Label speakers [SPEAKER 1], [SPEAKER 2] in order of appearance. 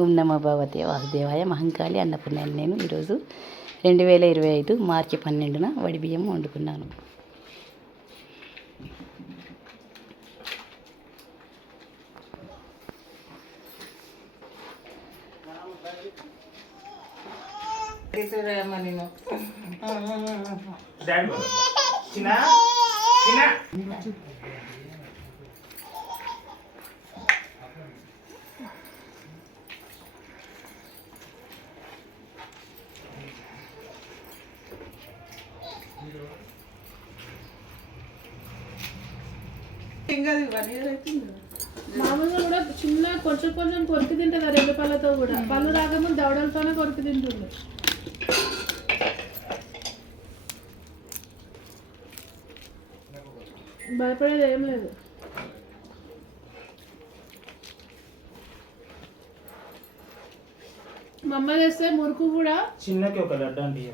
[SPEAKER 1] ఓం నమ భగవతే వాసుదేవాయ. మహంకాళి అన్నపూర్ణాన్ని నేను ఈరోజు రెండు వేల ఇరవై ఐదు మార్చి పన్నెండున వడి బియ్యం వండుకున్నాను.
[SPEAKER 2] చిన్న? చిన్న?
[SPEAKER 3] మామూలుగా కూడా చిన్న కొంచెం కొంచెం కొరికి తింటుంది ఆ రెండు పళ్ళతో కూడా. పళ్ళు రాకముందు దవడలతోనే కొరికి తింటుంది భయపడేది ఏం లేదు. మా అమ్మ చేస్తే మురుకు కూడా
[SPEAKER 2] చిన్నకి ఒక లడ్డు అంటే.